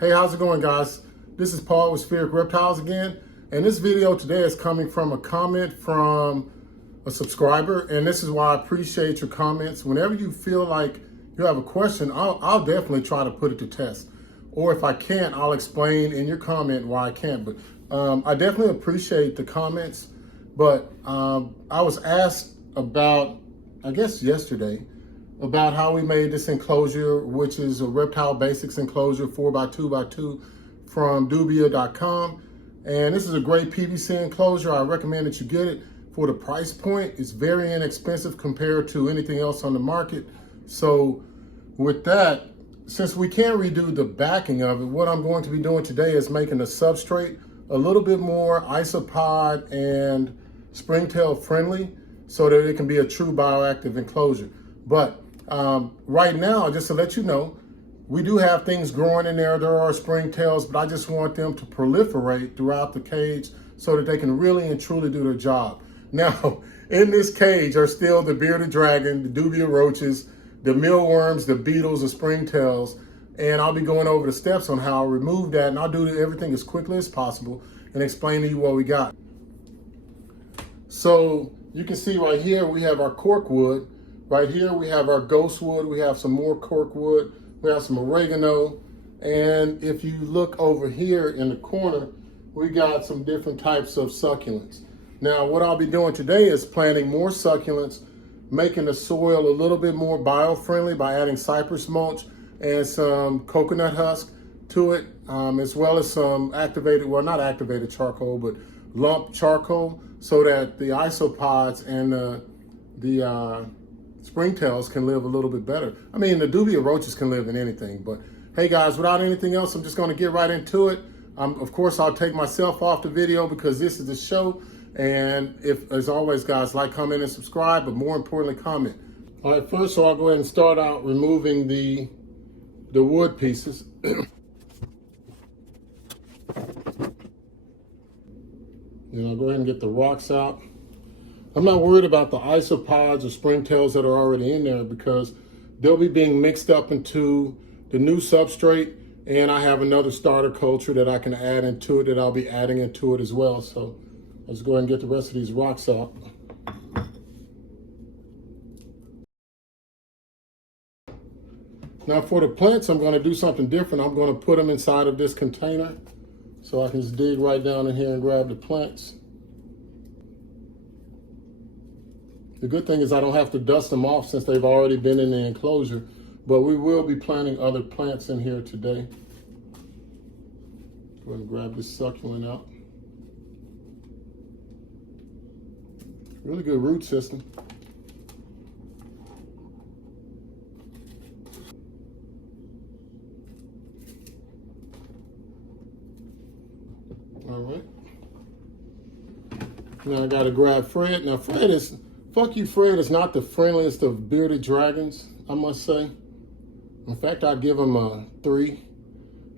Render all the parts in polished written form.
Hey, how's it going, guys? This is Paul with Spheric Reptiles again, and this video today is coming from a comment from a subscriber, and this is why I appreciate your comments. Whenever you feel like you have a question, I'll definitely try to put it to test, or if I can't, I'll explain in your comment why I can't. But I definitely appreciate the comments. But I was asked about, I guess yesterday, about how we made this enclosure, which is a Reptile Basics enclosure 4x2x2 from dubia.com. And this is a great PVC enclosure. I recommend that you get it for the price point. It's very inexpensive compared to anything else on the market. So with that, since we can't redo the backing of it, what I'm going to be doing today is making the substrate a little bit more isopod and springtail friendly so that it can be a true bioactive enclosure. But right now, just to let you know, we do have things growing in there. There are springtails, but I just want them to proliferate throughout the cage so that they can really and truly do their job. Now, in this cage are still the bearded dragon, the dubia roaches, the mealworms, the beetles, the springtails, and I'll be going over the steps on how I remove that, and I'll do everything as quickly as possible and explain to you what we got. So you can see right here, we have our cork wood. Right here, we have our ghost wood. We have some more cork wood. We have some oregano. And if you look over here in the corner, we got some different types of succulents. Now, what I'll be doing today is planting more succulents, making the soil a little bit more bio-friendly by adding cypress mulch and some coconut husk to it, as well as some activated, well, not activated charcoal, but lump charcoal, so that the isopods and the springtails can live a little bit better. I mean, the dubia roaches can live in anything, but hey guys, without anything else, I'm just gonna get right into it. Of course, I'll take myself off the video because this is the show. And if, as always, guys, like, comment, and subscribe, but more importantly, comment. All right, first, so I'll go ahead and start out removing the wood pieces. Then I'll go ahead and get the rocks out. I'm not worried about the isopods or springtails that are already in there because they'll be being mixed up into the new substrate, and I have another starter culture that I can add into it that I'll be adding into it as well. So let's go ahead and get the rest of these rocks out. Now for the plants, I'm going to do something different. I'm going to put them inside of this container so I can just dig right down in here and grab the plants. The good thing is I don't have to dust them off since they've already been in the enclosure, but we will be planting other plants in here today. Go ahead and grab this succulent out. Really good root system. All right. Now I gotta grab Fred. Now Fred is, fuck you, Fred is not the friendliest of bearded dragons, I must say. In fact, I'd give him a 3.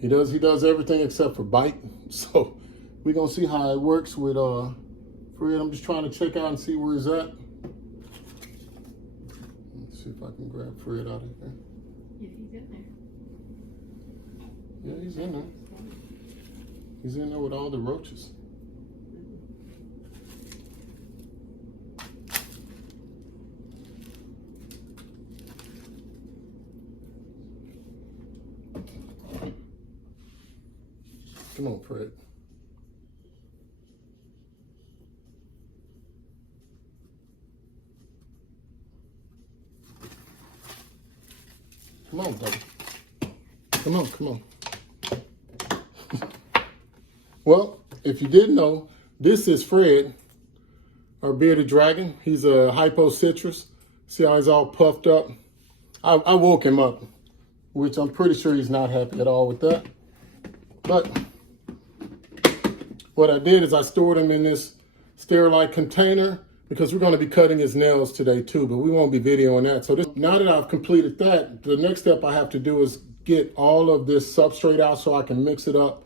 He does everything except for bite. So we're gonna see how it works with Fred. I'm just trying to check out and see where he's at. Let's see if I can grab Fred out of here. If he's in there. Yeah, he's in there. He's in there with all the roaches. Come on, Fred. Come on, buddy. Come on, come on. Well, if you didn't know, this is Fred, our bearded dragon. He's a hypocitrus. See how he's all puffed up? I woke him up, which I'm pretty sure he's not happy at all with that. But what I did is I stored him in this sterilite container because we're going to be cutting his nails today too, but we won't be videoing that. So now that I've completed that, the next step I have to do is get all of this substrate out so I can mix it up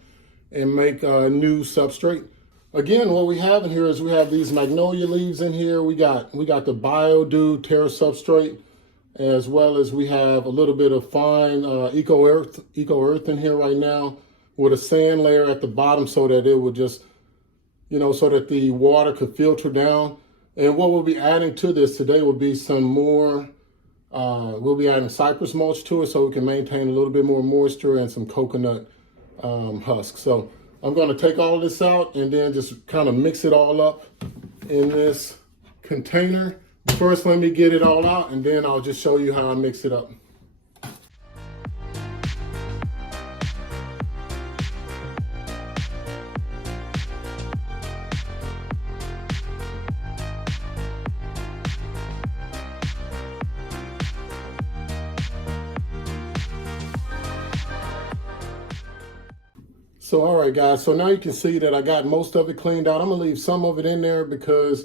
and make a new substrate. Again, what we have in here is we have these magnolia leaves in here. We got the bioactive terra substrate, as well as we have a little bit of fine eco earth in here right now with a sand layer at the bottom so that it will just, so that the water could filter down. And what we'll be adding to this today will be some more, we'll be adding cypress mulch to it so we can maintain a little bit more moisture, and some coconut husk. So I'm going to take all of this out and then just kind of mix it all up in this container. First, let me get it all out, and then I'll just show you how I mix it up. So, all right, guys, so now you can see that I got most of it cleaned out. I'm gonna leave some of it in there because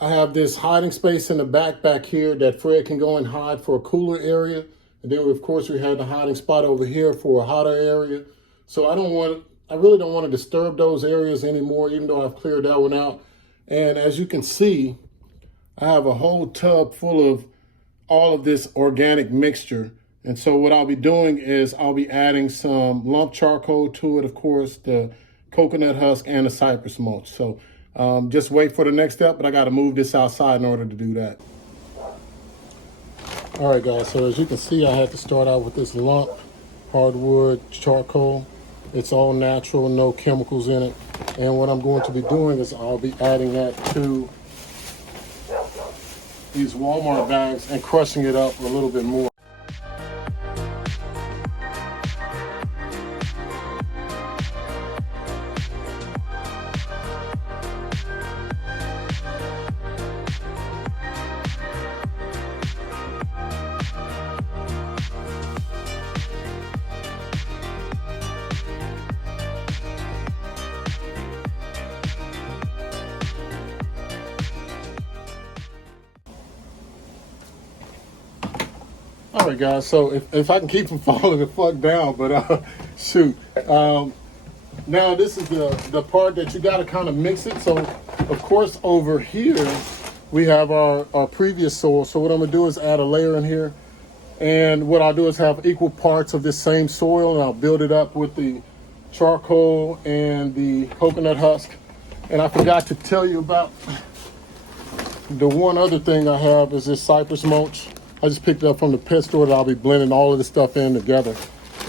I have this hiding space in the back here that Fred can go and hide for a cooler area. And then, of course, we have the hiding spot over here for a hotter area. So I really don't want to disturb those areas anymore, even though I've cleared that one out. And as you can see, I have a whole tub full of all of this organic mixture. And so what I'll be doing is I'll be adding some lump charcoal to it, of course, the coconut husk and the cypress mulch. So just wait for the next step, but I got to move this outside in order to do that. All right, guys, so as you can see, I had to start out with this lump hardwood charcoal. It's all natural, no chemicals in it. And what I'm going to be doing is I'll be adding that to these Walmart bags and crushing it up a little bit more. All right, guys, so if I can keep from falling the fuck down, but shoot. Now this is the part that you got to kind of mix it. So, of course, over here, we have our previous soil. So what I'm going to do is add a layer in here. And what I'll do is have equal parts of this same soil, and I'll build it up with the charcoal and the coconut husk. And I forgot to tell you about the one other thing I have is this cypress mulch. I just picked it up from the pet store that I'll be blending all of this stuff in together.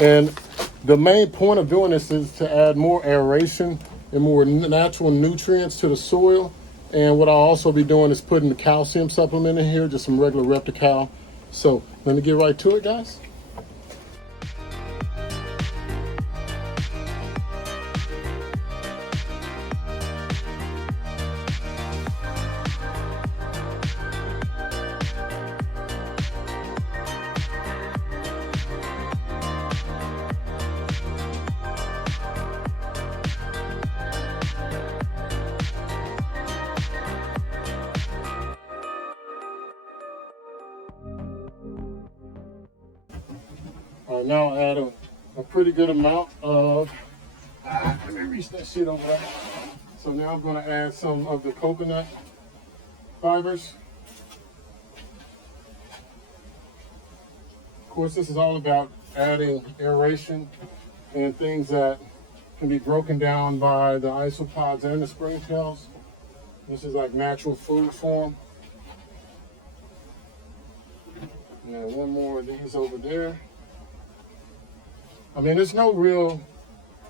And the main point of doing this is to add more aeration and more natural nutrients to the soil. And what I'll also be doing is putting the calcium supplement in here, just some regular Reptical. So let me get right to it, guys. All right, now I'll add a pretty good amount of, let me reach that shit over there. So now I'm gonna add some of the coconut fibers. Of course, this is all about adding aeration and things that can be broken down by the isopods and the springtails. This is like natural food form. And one more of these over there. I mean, there's no real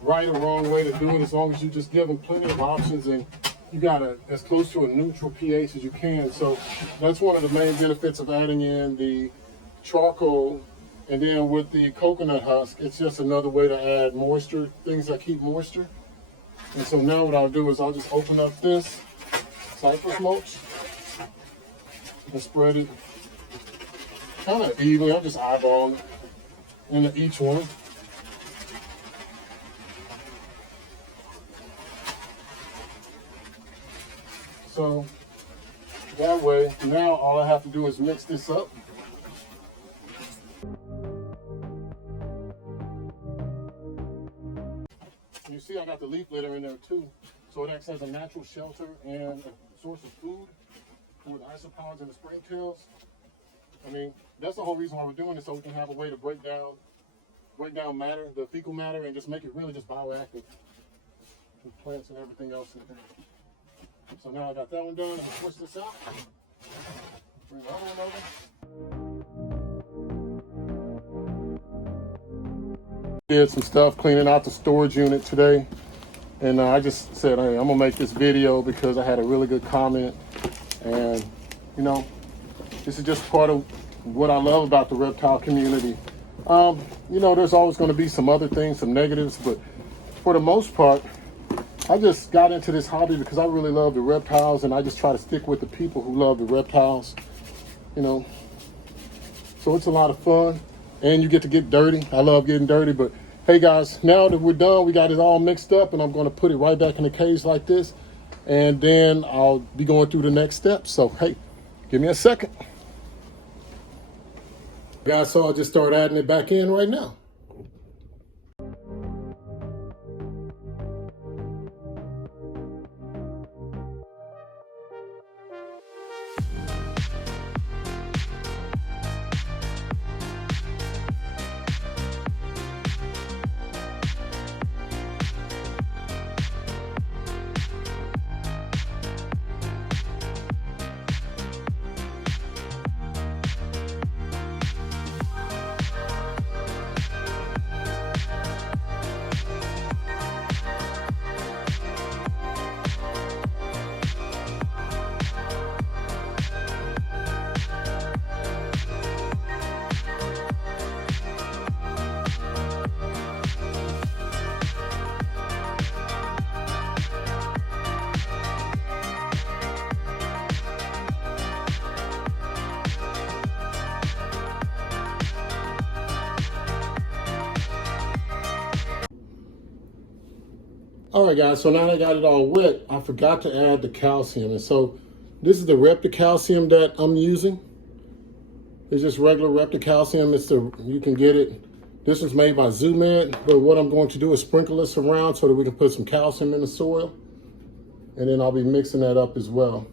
right or wrong way to do it as long as you just give them plenty of options and you got as close to a neutral pH as you can. So that's one of the main benefits of adding in the charcoal, and then with the coconut husk, it's just another way to add moisture, things that keep moisture. And so now what I'll do is I'll just open up this cypress mulch and spread it kind of evenly. I'll just eyeball it into each one. So that way, now all I have to do is mix this up. You see I got the leaf litter in there too. So it acts as a natural shelter and a source of food for the isopods and the springtails. I mean, that's the whole reason why we're doing this, so we can have a way to break down matter, the fecal matter, and just make it really just bioactive with plants and everything else in there. So now I got that one done. I'm gonna switch this out. Bring the other one over. Did some stuff cleaning out the storage unit today. And I just said, hey, I'm gonna make this video because I had a really good comment. And you know, this is just part of what I love about the reptile community. You know, there's always gonna be some other things, some negatives, but for the most part, I just got into this hobby because I really love the reptiles, and I just try to stick with the people who love the reptiles, you know. So it's a lot of fun, and you get to get dirty. I love getting dirty, but hey guys, now that we're done, we got it all mixed up, and I'm gonna put it right back in the cage like this, and then I'll be going through the next step. So hey, give me a second. Guys, so I'll just start adding it back in right now. All right, guys, so now that I got it all wet, I forgot to add the calcium. And so this is the Repticalcium that I'm using. It's just regular Repticalcium. You can get it. This was made by ZooMed, but what I'm going to do is sprinkle this around so that we can put some calcium in the soil. And then I'll be mixing that up as well.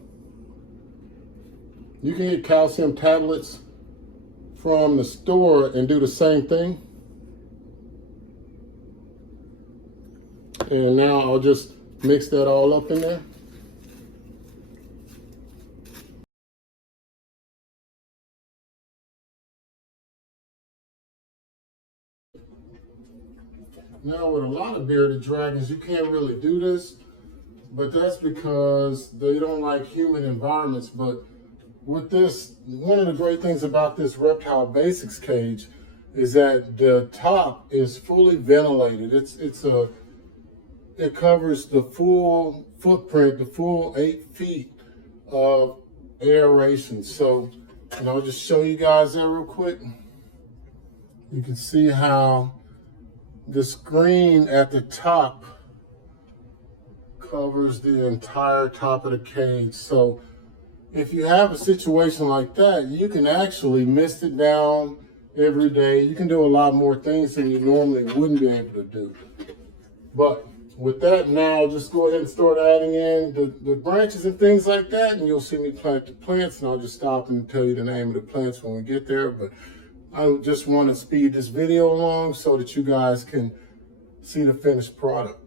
You can get calcium tablets from the store and do the same thing. And now I'll just mix that all up in there. Now with a lot of bearded dragons, you can't really do this, but that's because they don't like humid environments. But with this, one of the great things about this Reptile Basics cage is that the top is fully ventilated. It covers the full footprint, the full 8 feet of aeration. So, and I'll just show you guys that real quick. You can see how the screen at the top covers the entire top of the cage. So if you have a situation like that, you can actually mist it down every day. You can do a lot more things than you normally wouldn't be able to do. But with that, now I'll just go ahead and start adding in the branches and things like that, and you'll see me plant the plants, and I'll just stop and tell you the name of the plants when we get there. But I just want to speed this video along so that you guys can see the finished product.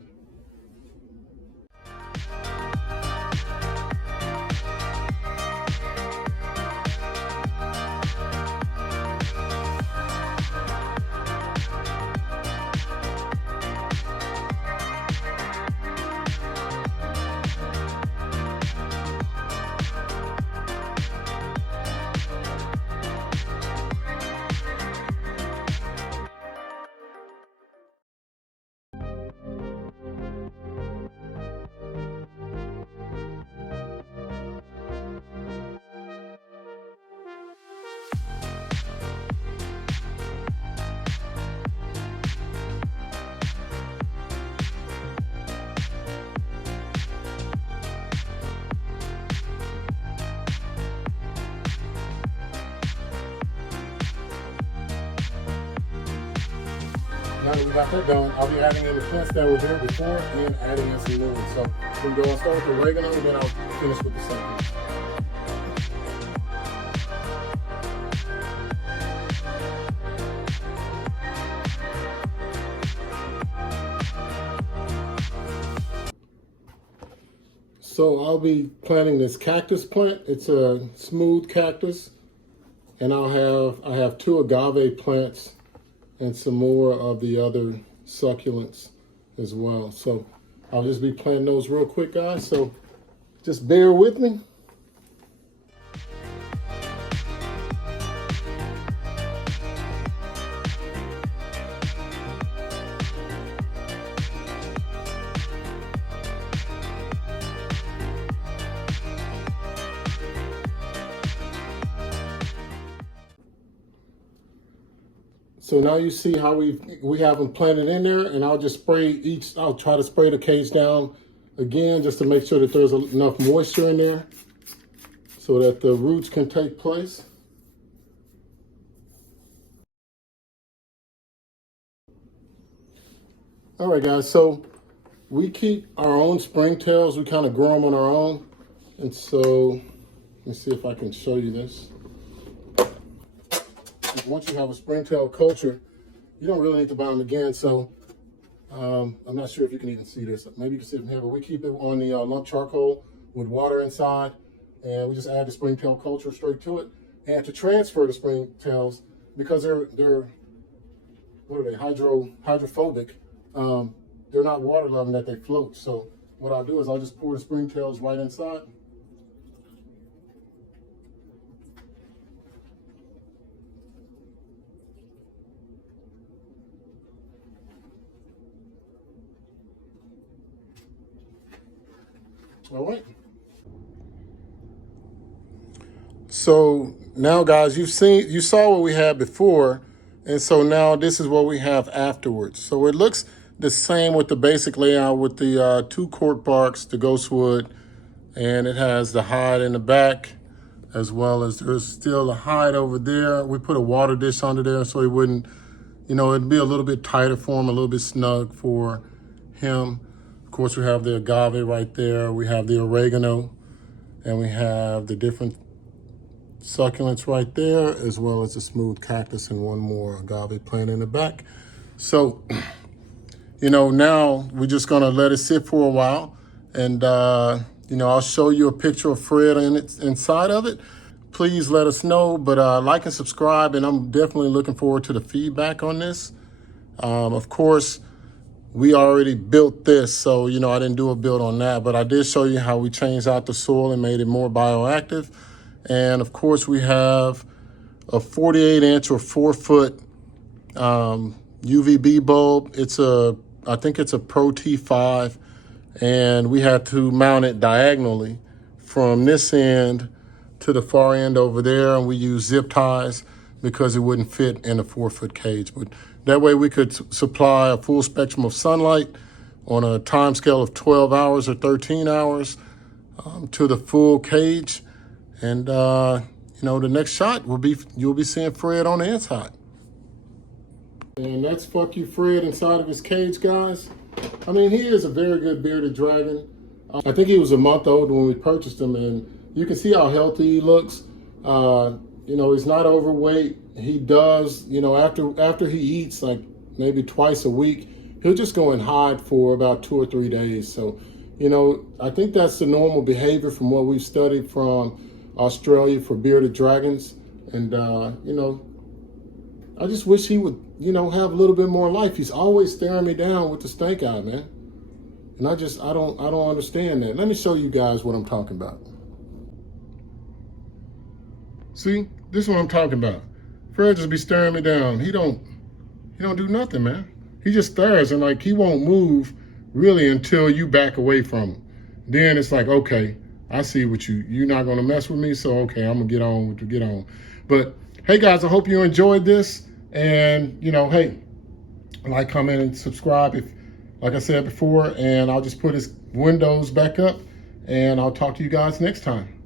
now that we got that done, I'll be adding in the plants that were there before and adding in some new ones. So we'll go and start with the oregano, and then I'll finish with the second. So I'll be planting this cactus plant. It's a smooth cactus, and I have 2 agave plants and some more of the other succulents as well. So I'll just be planting those real quick, guys. So just bear with me. So now you see how we have them planted in there, and I'll just spray I'll try to spray the cage down again just to make sure that there's enough moisture in there so that the roots can take place. All right, guys, so we keep our own springtails. We kind of grow them on our own. And so let me see if I can show you this. Once you have a springtail culture, you don't really need to buy them again. So I'm not sure if you can even see this. Maybe you can see it from here, but we keep it on the lump charcoal with water inside, and we just add the springtail culture straight to it. And to transfer the springtails, because they're what are they, hydrophobic, they're not water loving, that they float. So what I'll do is I'll just pour the springtails right inside. All right. So now, guys, you saw what we had before, and so now this is what we have afterwards. So it looks the same with the basic layout with the 2 cork barks, the ghostwood, and it has the hide in the back, as well as there's still a hide over there. We put a water dish under there so he wouldn't, it'd be a little bit tighter for him, a little bit snug for him. Of course, we have the agave right there. We have the oregano, and we have the different succulents right there, as well as the smooth cactus and one more agave plant in the back. So, now we're just gonna let it sit for a while, and I'll show you a picture of Fred inside of it. Please let us know, but like and subscribe, and I'm definitely looking forward to the feedback on this. Of course, we already built this, so, I didn't do a build on that, but I did show you how we changed out the soil and made it more bioactive. And of course, we have a 48-inch or 4-foot UVB bulb. I think it's a Pro T5, and we had to mount it diagonally from this end to the far end over there, and we used zip ties because it wouldn't fit in a 4-foot cage. But that way we could supply a full spectrum of sunlight on a time scale of 12 hours or 13 hours to the full cage. And, the next shot you'll be seeing Fred on the inside. And that's Fuck You Fred inside of his cage, guys. I mean, he is a very good bearded dragon. I think he was a month old when we purchased him, and you can see how healthy he looks. He's not overweight. He does, after he eats, like maybe twice a week, he'll just go and hide for about 2 or 3 days. So, I think that's the normal behavior from what we've studied from Australia for bearded dragons. And, I just wish he would, have a little bit more life. He's always staring me down with the snake eye, man. And I don't understand that. Let me show you guys what I'm talking about. See, this is what I'm talking about. Fred just be staring me down. He don't do nothing, man. He just stares, and like he won't move really until you back away from him. Then it's like, okay, I see what you're not gonna mess with me, so okay, I'm gonna get on. But hey guys, I hope you enjoyed this. And hey, like, comment, and subscribe if, like I said before, and I'll just put his windows back up, and I'll talk to you guys next time.